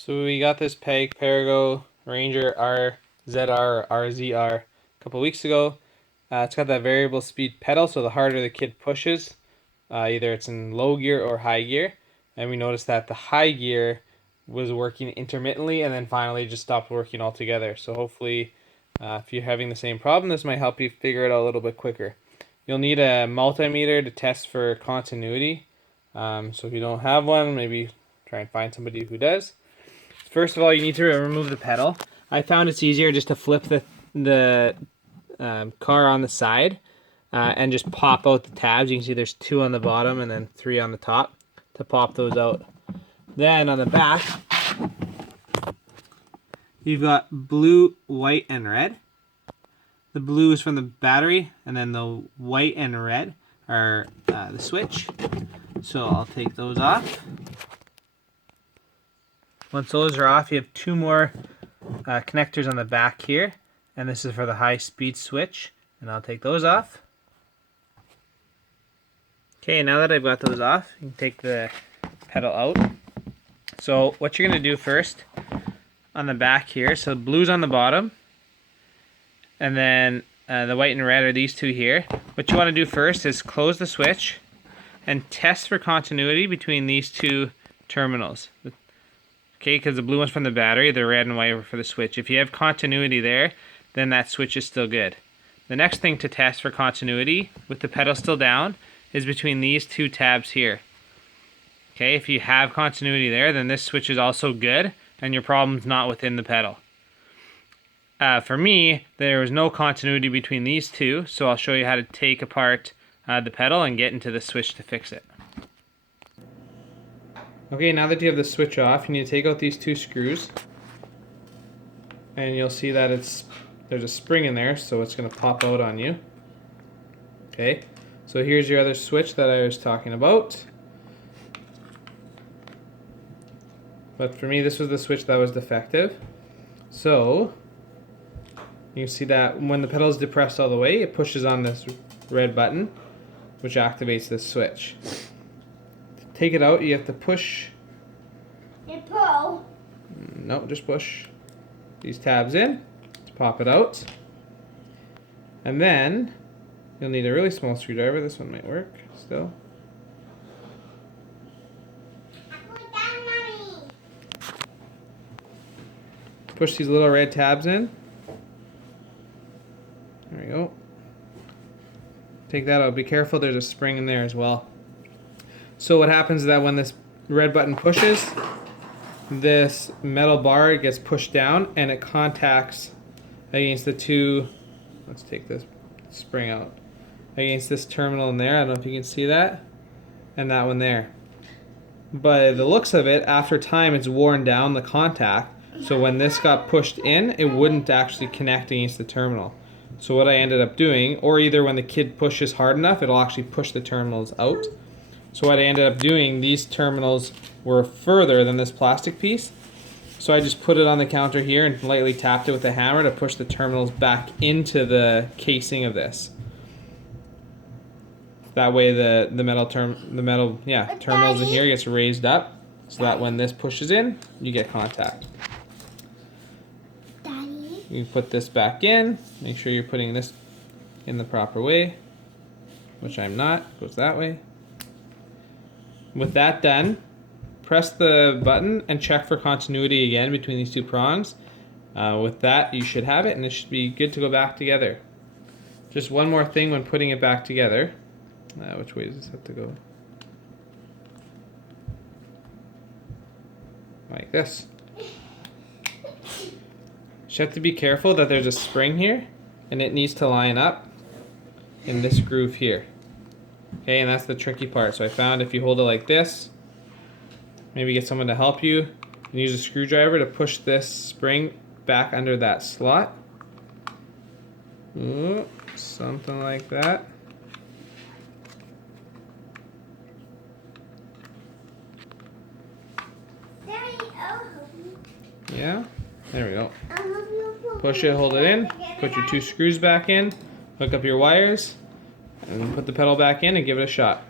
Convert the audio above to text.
So we got this perego Ranger RZR or RZR a couple weeks ago. It's got that variable speed pedal, so the harder the kid pushes, either it's in low gear or high gear. And we noticed that the high gear was working intermittently and then finally just stopped working altogether. So hopefully, if you're having the same problem, this might help you figure it out a little bit quicker. You'll need a multimeter to test for continuity. So if you don't have one, maybe try and find somebody who does. First of all, you need to remove the pedal. I found it's easier just to flip the car on the side and just pop out the tabs. You can see there's 2 on the bottom and then 3 on the top to pop those out. Then on the back, you've got blue, white, and red. The blue is from the battery, and then the white and red are the switch. So I'll take those off. Once those are off, you have 2 more connectors on the back here, and this is for the high speed switch, and I'll take those off. Okay, now that I've got those off, you can take the pedal out. So what you're going to do first on the back here, so blue's on the bottom, and then the white and red are these 2 here. What you want to do first is close the switch and test for continuity between these 2 terminals. Okay, because the blue one's from the battery, the red and white are for the switch. If you have continuity there, then that switch is still good. The next thing to test for continuity, with the pedal still down, is between these 2 tabs here. Okay, if you have continuity there, then this switch is also good, and your problem's not within the pedal. For me, there was no continuity between these 2, so I'll show you how to take apart the pedal and get into the switch to fix it. Okay, now that you have the switch off, you need to take out these 2 screws, and you'll see that there's a spring in there, so it's going to pop out on you. Okay, so here's your other switch that I was talking about. But for me, this was the switch that was defective. So you can see that when the pedal is depressed all the way, it pushes on this red button, which activates this switch. Take it out, you have to push. You pull. No, just push these tabs in to pop it out. And then you'll need a really small screwdriver. This one might work still. Push these little red tabs in. There we go. Take that out. Be careful, there's a spring in there as well. So what happens is that when this red button pushes, this metal bar gets pushed down and it contacts against the 2, let's take this spring out, against this terminal in there. I don't know if you can see that, and that one there. By the looks of it, after time it's worn down the contact, so when this got pushed in, it wouldn't actually connect against the terminal. So what I ended up doing, or either when the kid pushes hard enough, it'll actually push the terminals out. So what I ended up doing, these terminals were further than this plastic piece. So I just put it on the counter here and lightly tapped it with a hammer to push the terminals back into the casing of this. That way the terminals in here gets raised up, so that when this pushes in, you get contact. Daddy? You put this back in, make sure you're putting this in the proper way, which I'm not, goes that way. With that done, press the button and check for continuity again between these 2 prongs. With that, you should have it, and it should be good to go back together. Just one more thing when putting it back together. Which way does this have to go? Like this. You have to be careful that there's a spring here, and it needs to line up in this groove here. Okay, and that's the tricky part. So I found if you hold it like this, maybe get someone to help you, and use a screwdriver to push this spring back under that slot. Ooh, something like that. Yeah, there we go. Push it, hold it in, put your 2 screws back in, hook up your wires, and put the pedal back in and give it a shot.